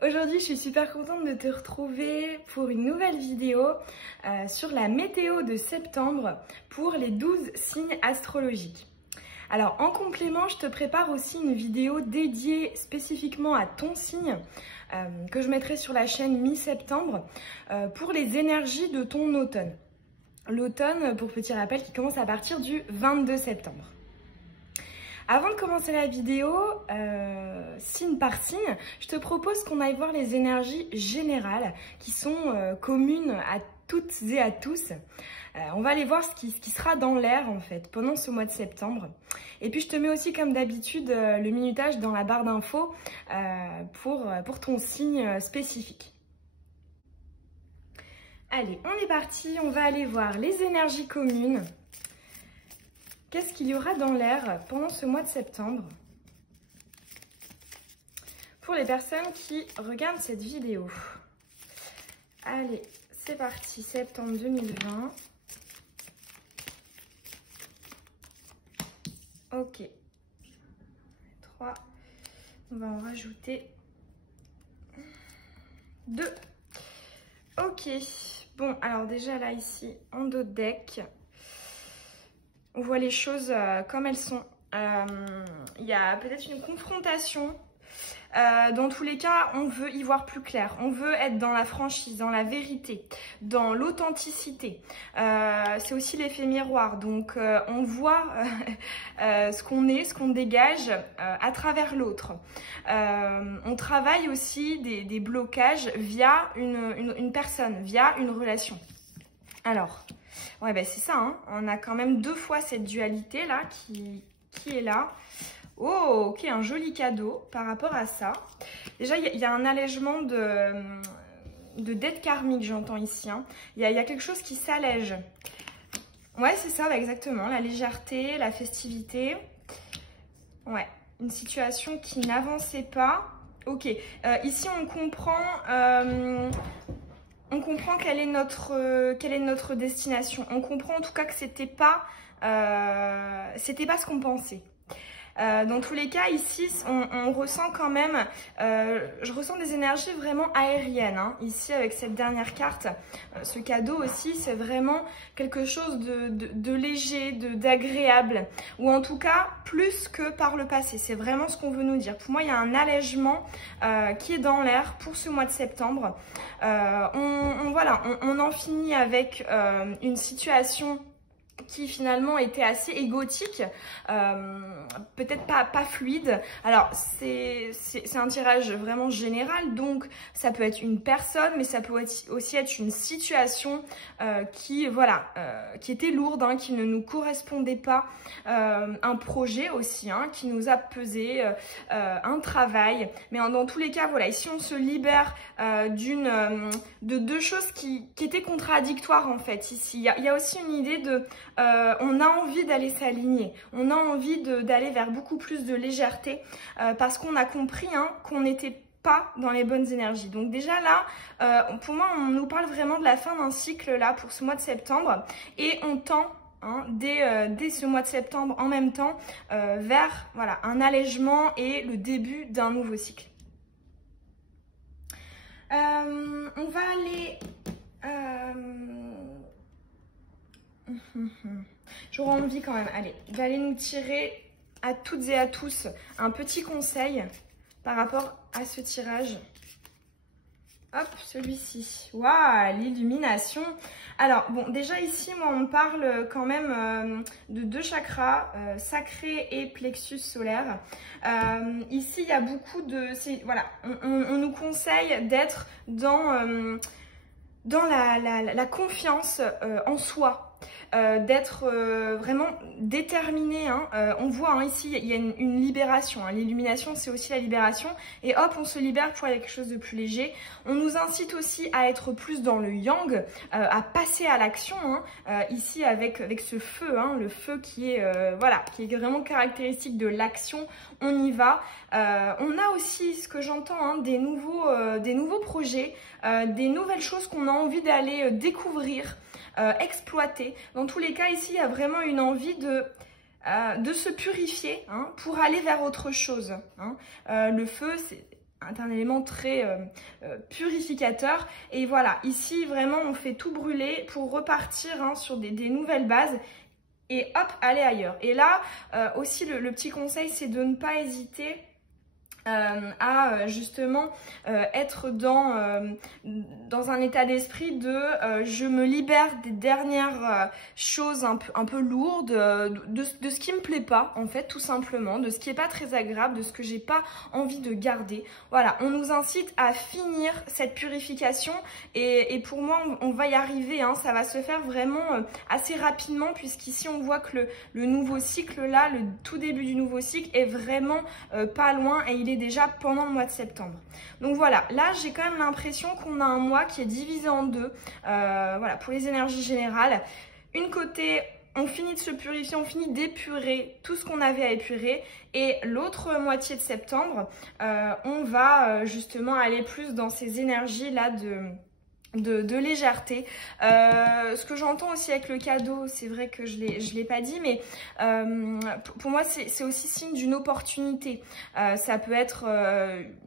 Aujourd'hui, je suis super contente de te retrouver pour une nouvelle vidéo sur la météo de septembre pour les 12 signes astrologiques. Alors, en complément, je te prépare aussi une vidéo dédiée spécifiquement à ton signe que je mettrai sur la chaîne mi-septembre pour les énergies de ton automne. L'automne, pour petit rappel, qui commence à partir du 22 septembre. Avant de commencer la vidéo, signe par signe, je te propose qu'on aille voir les énergies générales qui sont communes à toutes et à tous. On va aller voir ce qui sera dans l'air en fait pendant ce mois de septembre. Et puis je te mets aussi comme d'habitude le minutage dans la barre d'infos pour ton signe spécifique. Allez, on est parti, on va aller voir les énergies communes. Qu'est-ce qu'il y aura dans l'air pendant ce mois de septembre pour les personnes qui regardent cette vidéo? Allez, c'est parti, septembre 2020. Ok. 3. On va en rajouter 2. Ok. Bon, alors déjà là, ici, en dos de deck, on voit les choses comme elles sont. Il y a peut-être une confrontation. Dans tous les cas, on veut y voir plus clair. On veut être dans la franchise, dans la vérité, dans l'authenticité. C'est aussi l'effet miroir. Donc, on voit ce qu'on est, ce qu'on dégage à travers l'autre. On travaille aussi des blocages via une personne, via une relation. Alors, ouais, ben c'est ça, hein. On a quand même deux fois cette dualité là qui est là. Oh, ok, un joli cadeau par rapport à ça. Déjà, il y a un allègement de dette karmique, j'entends ici. Hein. Il y a quelque chose qui s'allège. Ouais, c'est ça, bah, exactement. La légèreté, la festivité. Ouais, une situation qui n'avançait pas. Ok, ici on comprend quelle est notre destination. On comprend en tout cas que c'était pas ce qu'on pensait. Dans tous les cas, ici, on ressent quand même, je ressens des énergies vraiment aériennes. Hein. Ici, avec cette dernière carte, ce cadeau aussi, c'est vraiment quelque chose de léger, d'agréable. Ou en tout cas, plus que par le passé. C'est vraiment ce qu'on veut nous dire. Pour moi, il y a un allègement qui est dans l'air pour ce mois de septembre. On en finit avec une situation qui finalement était assez égotique, peut-être pas fluide. Alors c'est un tirage vraiment général, donc ça peut être une personne, mais ça peut aussi être une situation qui était lourde, hein, qui ne nous correspondait pas, un projet aussi, hein, qui nous a pesé, un travail. Mais dans tous les cas, voilà, ici on se libère de deux choses qui étaient contradictoires en fait. Ici, il y a aussi une idée de on a envie d'aller s'aligner, on a envie d'aller vers beaucoup plus de légèreté parce qu'on a compris, hein, qu'on n'était pas dans les bonnes énergies. Donc déjà là, pour moi, on nous parle vraiment de la fin d'un cycle là pour ce mois de septembre et on tend, hein, dès ce mois de septembre en même temps vers voilà, un allègement et le début d'un nouveau cycle. On va aller... J'aurais envie quand même, allez, d'aller nous tirer à toutes et à tous un petit conseil par rapport à ce tirage. Hop, celui-ci. Waouh, l'illumination. Alors, bon, déjà ici, moi, on parle quand même de deux chakras, sacré et plexus solaire. Ici, il y a beaucoup de... Voilà, on nous conseille d'être dans la confiance en soi. D'être vraiment déterminé, hein. On voit, hein, ici il y a une libération, hein. L'illumination c'est aussi la libération et hop on se libère pour aller à quelque chose de plus léger. On nous incite aussi à être plus dans le yang, à passer à l'action, hein. Ici avec ce feu, hein, le feu qui est qui est vraiment caractéristique de l'action. On y va. On a aussi ce que j'entends, hein, des nouveaux projets, des nouvelles choses qu'on a envie d'aller découvrir, exploiter. Dans tous les cas, ici, il y a vraiment une envie de se purifier, hein, pour aller vers autre chose. Hein. Le feu, un élément très purificateur. Et voilà, ici vraiment on fait tout brûler pour repartir hein, sur des nouvelles bases et hop, aller ailleurs. Et là aussi le petit conseil, c'est de ne pas hésiter à justement être dans un état d'esprit de je me libère des dernières choses un peu lourdes, de ce qui me plaît pas en fait, tout simplement, de ce qui est pas très agréable, de ce que j'ai pas envie de garder. Voilà, on nous incite à finir cette purification et pour moi on va y arriver, hein, ça va se faire vraiment assez rapidement puisqu'ici on voit que le nouveau cycle là, le tout début du nouveau cycle est vraiment pas loin et il est déjà pendant le mois de septembre. Donc voilà, là j'ai quand même l'impression qu'on a un mois qui est divisé en deux, voilà, pour les énergies générales. Une côté, on finit de se purifier, on finit d'épurer tout ce qu'on avait à épurer, et l'autre moitié de septembre, on va justement aller plus dans ces énergies là de légèreté. Ce que j'entends aussi avec le cadeau, c'est vrai que je l'ai pas dit, mais pour moi c'est aussi signe d'une opportunité. Ça peut être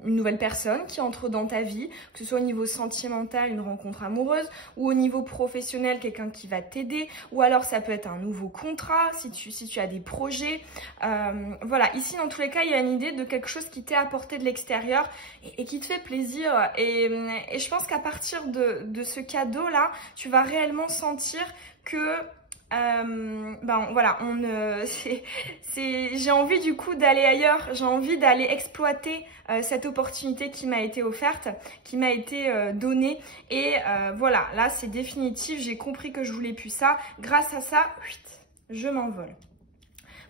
une nouvelle personne qui entre dans ta vie, que ce soit au niveau sentimental, une rencontre amoureuse, ou au niveau professionnel, quelqu'un qui va t'aider, ou alors ça peut être un nouveau contrat si tu as des projets. Voilà, ici dans tous les cas il y a une idée de quelque chose qui t'est apporté de l'extérieur et qui te fait plaisir, et je pense qu'à partir de ce cadeau là, tu vas réellement sentir que ben voilà, j'ai envie du coup d'aller ailleurs, j'ai envie d'aller exploiter cette opportunité qui m'a été offerte, qui m'a été donnée, et voilà, là c'est définitif, j'ai compris que je voulais plus ça, grâce à ça, je m'envole.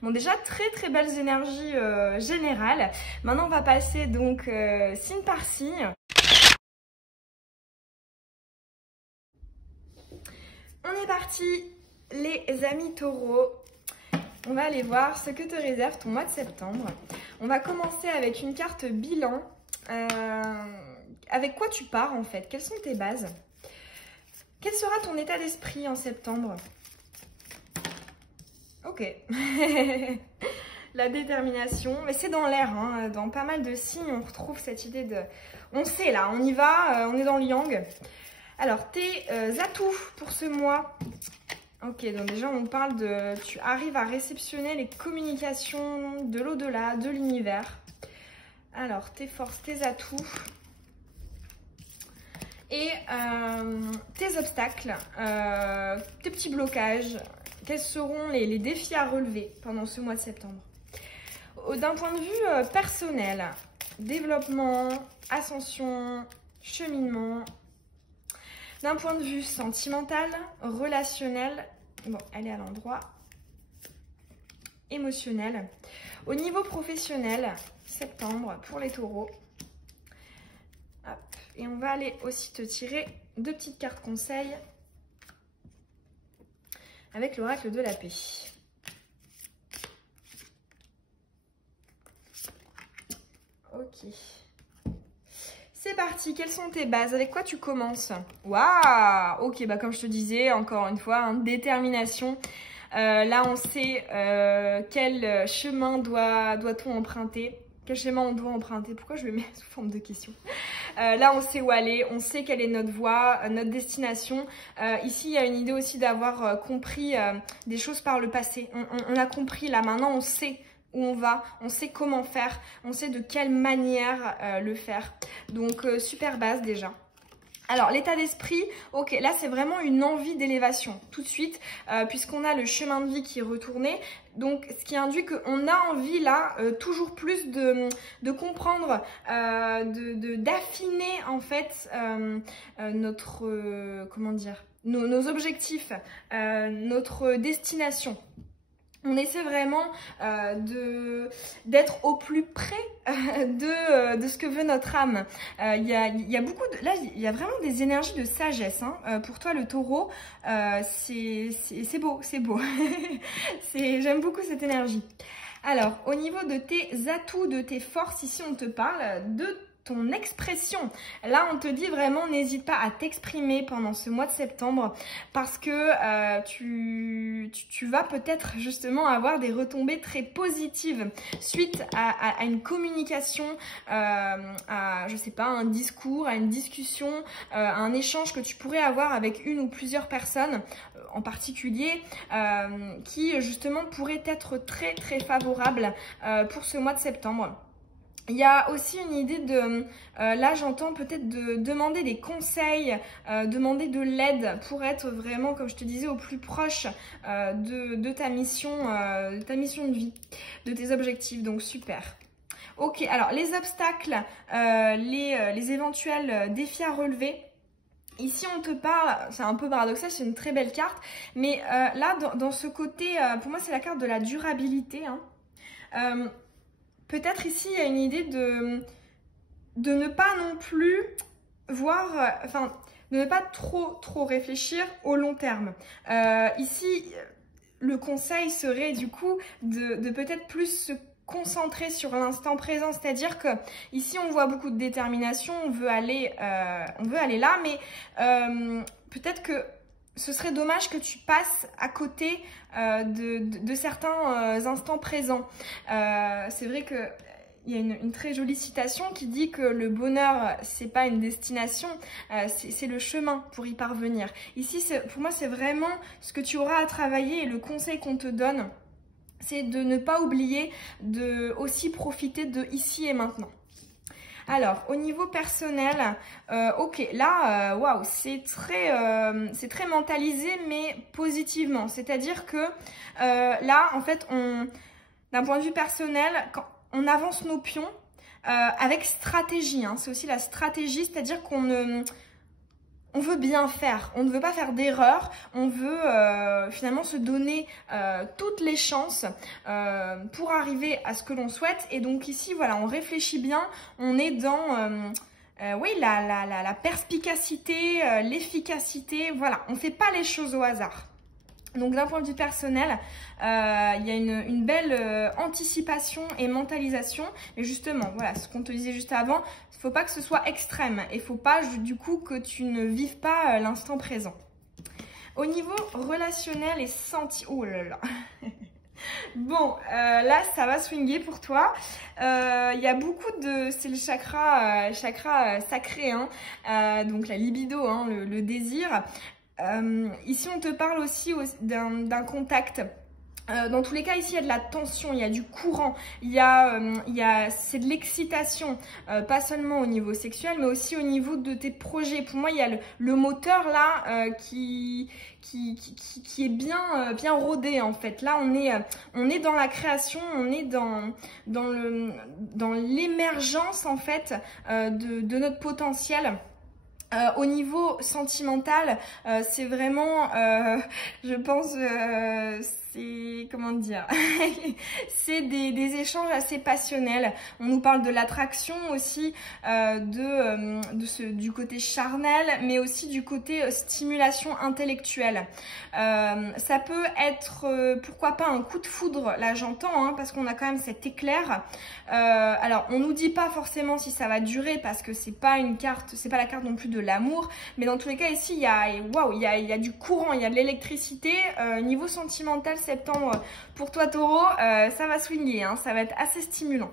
Bon, déjà très très belles énergies générales. Maintenant on va passer donc signe par signe. On est parti les amis taureaux. On va aller voir ce que te réserve ton mois de septembre. On va commencer avec une carte bilan. Avec quoi tu pars en fait? Quelles sont tes bases? Quel sera ton état d'esprit en septembre? Ok. La détermination. Mais c'est dans l'air, hein. Dans pas mal de signes, on retrouve cette idée de... On sait là, on y va, on est dans le yang. Alors, tes atouts pour ce mois. Ok, donc déjà, on parle de... Tu arrives à réceptionner les communications de l'au-delà, de l'univers. Alors, tes forces, tes atouts. Et tes obstacles, tes petits blocages. Quels seront les défis à relever pendant ce mois de septembre? D'un point de vue personnel, développement, ascension, cheminement. D'un point de vue sentimental, relationnel, bon, elle est à l'endroit, émotionnel. Au niveau professionnel, septembre pour les taureaux. Hop. Et on va aller aussi te tirer deux petites cartes conseils avec l'oracle de la paix. Ok. C'est parti, quelles sont tes bases? Avec quoi tu commences? Waouh! Ok, bah comme je te disais, encore une fois, hein, détermination. Là, on sait quel chemin doit-on emprunter. Quel chemin on doit emprunter? Pourquoi je le mets sous forme de question? Là, on sait où aller, on sait quelle est notre voie, notre destination. Ici, il y a une idée aussi d'avoir compris des choses par le passé. On a compris, là, maintenant, on sait où on va, on sait comment faire, on sait de quelle manière le faire. Donc, super base déjà. Alors, l'état d'esprit, ok, là c'est vraiment une envie d'élévation tout de suite, puisqu'on a le chemin de vie qui est retourné. Donc, ce qui induit qu'on a envie là, toujours plus de comprendre, d'affiner en fait notre, comment dire, nos objectifs, notre destination. On essaie vraiment d'être au plus près de ce que veut notre âme. Il y a beaucoup de... Là, il y a vraiment des énergies de sagesse. Hein. Pour toi, le taureau, c'est beau, c'est beau. J'aime beaucoup cette énergie. Alors, au niveau de tes atouts, de tes forces, ici, on te parle de ton expression. Là, on te dit vraiment, n'hésite pas à t'exprimer pendant ce mois de septembre parce que tu vas peut-être justement avoir des retombées très positives suite à une communication, à, je sais pas, un discours, à une discussion, à un échange que tu pourrais avoir avec une ou plusieurs personnes en particulier qui justement pourrait être très très favorable pour ce mois de septembre. Il y a aussi une idée de, là j'entends peut-être de demander des conseils, demander de l'aide pour être vraiment, comme je te disais, au plus proche de ta mission de vie, de tes objectifs, donc super. Ok, alors les obstacles, les éventuels défis à relever. Ici, on te parle, c'est un peu paradoxal, c'est une très belle carte, mais là, dans ce côté, pour moi, c'est la carte de la durabilité, hein. Peut-être ici, il y a une idée de ne pas non plus voir, enfin, de ne pas trop réfléchir au long terme. Ici, le conseil serait du coup de peut-être plus se concentrer sur l'instant présent, c'est-à-dire que ici on voit beaucoup de détermination, on veut aller là, mais peut-être que ce serait dommage que tu passes à côté de certains instants présents. C'est vrai que il y a une très jolie citation qui dit que le bonheur, c'est pas une destination, c'est le chemin pour y parvenir. Ici, pour moi, c'est vraiment ce que tu auras à travailler et le conseil qu'on te donne, c'est de ne pas oublier de aussi profiter de ici et maintenant. Alors, au niveau personnel, ok, là, waouh, c'est très mentalisé, mais positivement. C'est-à-dire que là, en fait, d'un point de vue personnel, quand on avance nos pions avec stratégie, hein, c'est aussi la stratégie, c'est-à-dire on veut bien faire, on ne veut pas faire d'erreur, on veut finalement se donner toutes les chances pour arriver à ce que l'on souhaite. Et donc ici, voilà, on réfléchit bien, on est dans oui, la perspicacité, l'efficacité, voilà, on ne fait pas les choses au hasard. Donc d'un point de vue personnel, il y a une belle anticipation et mentalisation. Mais justement, voilà, ce qu'on te disait juste avant, il ne faut pas que ce soit extrême. Il ne faut pas du coup que tu ne vives pas l'instant présent. Au niveau relationnel et senti... Oh là là. Bon, là, ça va swinguer pour toi. Il y a beaucoup de... C'est le chakra sacré, hein, donc la libido, hein, le désir. Ici, on te parle aussi d'un contact. Dans tous les cas, ici, il y a de la tension, il y a du courant, c'est de l'excitation, pas seulement au niveau sexuel, mais aussi au niveau de tes projets. Pour moi, il y a le moteur là qui est bien rodé en fait. Là, on est dans la création, on est dans l'émergence en fait de notre potentiel. Au niveau sentimental, c'est vraiment, je pense, c'est, comment dire, c'est des échanges assez passionnels. On nous parle de l'attraction aussi, du côté charnel, mais aussi du côté stimulation intellectuelle. Ça peut être, pourquoi pas, un coup de foudre, là j'entends, hein, parce qu'on a quand même cet éclair. Alors, on nous dit pas forcément si ça va durer, parce que c'est pas la carte non plus de l'amour, mais dans tous les cas ici il y a du courant, il y a de l'électricité. Niveau sentimental, septembre pour toi taureau, ça va swinguer, hein, ça va être assez stimulant.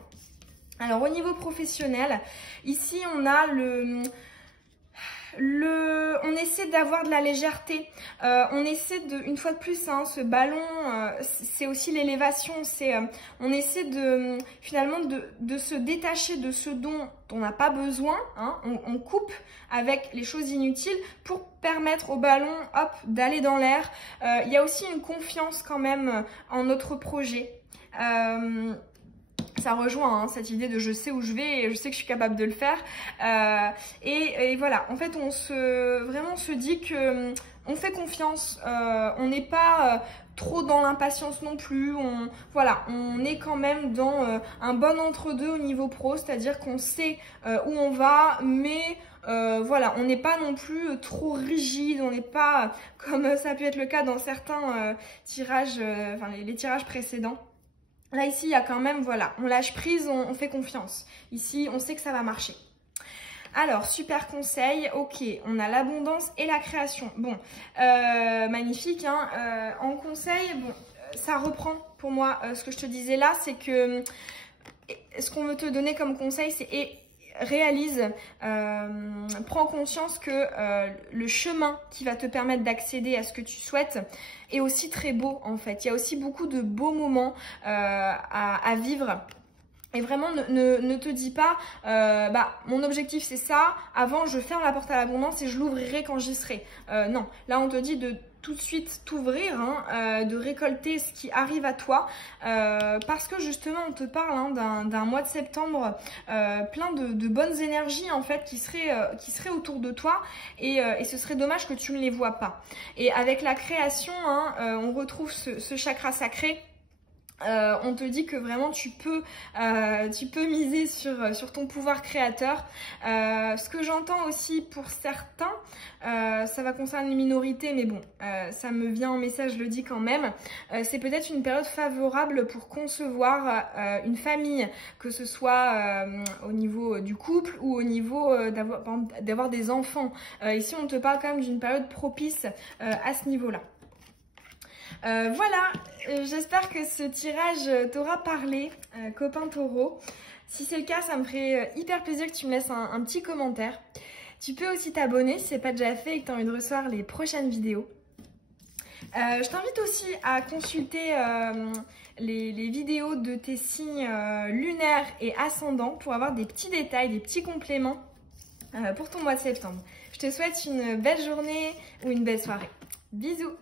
Alors au niveau professionnel, ici on a on essaie d'avoir de la légèreté, on essaie une fois de plus, hein, ce ballon, c'est aussi l'élévation, on essaie finalement de se détacher de ce dont on n'a pas besoin, hein, on coupe avec les choses inutiles pour permettre au ballon, hop, d'aller dans l'air. Il y a aussi une confiance quand même en notre projet. Ça rejoint, hein, cette idée de je sais où je vais et je sais que je suis capable de le faire. Et voilà, en fait, on se dit que on fait confiance, on n'est pas trop dans l'impatience non plus. On est quand même dans un bon entre-deux au niveau pro, c'est-à-dire qu'on sait où on va, mais voilà, on n'est pas non plus trop rigide, on n'est pas comme ça a pu être le cas dans certains tirages, les tirages précédents. Là, ici, il y a quand même, voilà, on lâche prise, on fait confiance. Ici, on sait que ça va marcher. Alors, super conseil, ok, on a l'abondance et la création. Bon, magnifique, hein. En conseil, bon, ça reprend pour moi ce que je te disais là, c'est que ce qu'on veut te donner comme conseil, c'est réalise, prends conscience que le chemin qui va te permettre d'accéder à ce que tu souhaites est aussi très beau en fait. Il y a aussi beaucoup de beaux moments à vivre. Et vraiment, ne te dis pas, mon objectif c'est ça, avant je ferme la porte à l'abondance et je l'ouvrirai quand j'y serai. Non, là on te dit de tout de suite t'ouvrir, hein, de récolter ce qui arrive à toi, parce que justement on te parle d'un mois de septembre plein de bonnes énergies en fait qui seraient autour de toi et ce serait dommage que tu ne les vois pas. Et avec la création, on retrouve ce chakra sacré. On te dit que vraiment tu peux miser sur ton pouvoir créateur. Ce que j'entends aussi pour certains, ça va concerner les minorités, mais bon, ça me vient en message, je le dis quand même, c'est peut-être une période favorable pour concevoir une famille, que ce soit au niveau du couple ou au niveau d'avoir des enfants. Ici, on te parle quand même d'une période propice à ce niveau-là. Voilà, j'espère que ce tirage t'aura parlé, copain taureau. Si c'est le cas, ça me ferait hyper plaisir que tu me laisses un petit commentaire. Tu peux aussi t'abonner si ce n'est pas déjà fait et que tu as envie de recevoir les prochaines vidéos. Je t'invite aussi à consulter les vidéos de tes signes lunaires et ascendants pour avoir des petits détails, des petits compléments pour ton mois de septembre. Je te souhaite une belle journée ou une belle soirée. Bisous!